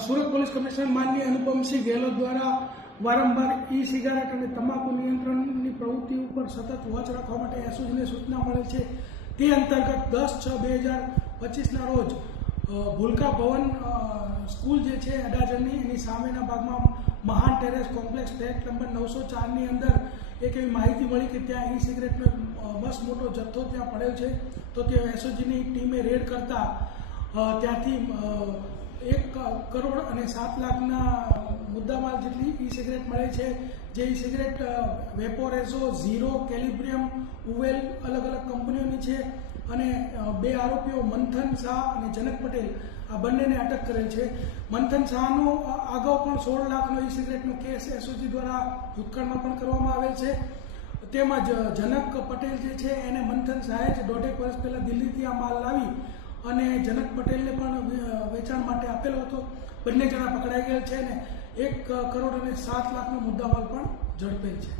Surat police commissioner માનનીય અનુપમસિંહ ગેહલોત દ્વારા વારંવાર ઈ સિગારેટ અને તમાકુ નિયંત્રણની પ્રવૃત્તિ ઉપર સતત વોચ રાખવા માટે એસઓજીને સૂચના મળે છે. તે અંતર્ગત 10/6/2025ના રોજ ભૂલકા ભવન સ્કૂલ જે છે અડાજણની એની સામેના ભાગમાં મહાન ટેરેસ કોમ્પ્લેક્સ ફ્લેટ નંબર 904ની અંદર એક એવી માહિતી મળી કે ત્યાં ઈ સિગારેટનો બસ મોટો જથ્થો ત્યાં પડ્યો છે. તો તે એસઓજીની ટીમે રેડ કરતા ત્યાંથી 1 કરોડ અને 7 લાખના મુદ્દામાલ જેટલી ઈ સિગરેટ મળે છે. જે ઈ સિગરેટ વેપોરેઝો, ઝીરો, કેલિબ્રિયમ, ઉવેલ અલગ અલગ કંપનીઓની છે અને 2 આરોપીઓ મંથન શાહ અને જનક પટેલ આ બંનેને અટક કરેલ છે. મંથન શાહનો અગાઉ પણ 16 લાખનો ઈ સિગરેટનો કેસ એસઓજી દ્વારા ભૂતકાળમાં પણ કરવામાં આવેલ છે. તેમજ જનક પટેલ જે છે એને મંથન શાહે જ 1.5 વર્ષ પહેલાં દિલ્હીથી આ માલ લાવી અને જનક પટેલને પણ વેચાણ માટે આપેલો હતો. બંને જણા પકડાઈ ગયેલ છે અને 1 કરોડ અને 7 લાખનો મુદ્દામાલ પણ ઝડપેલ છે.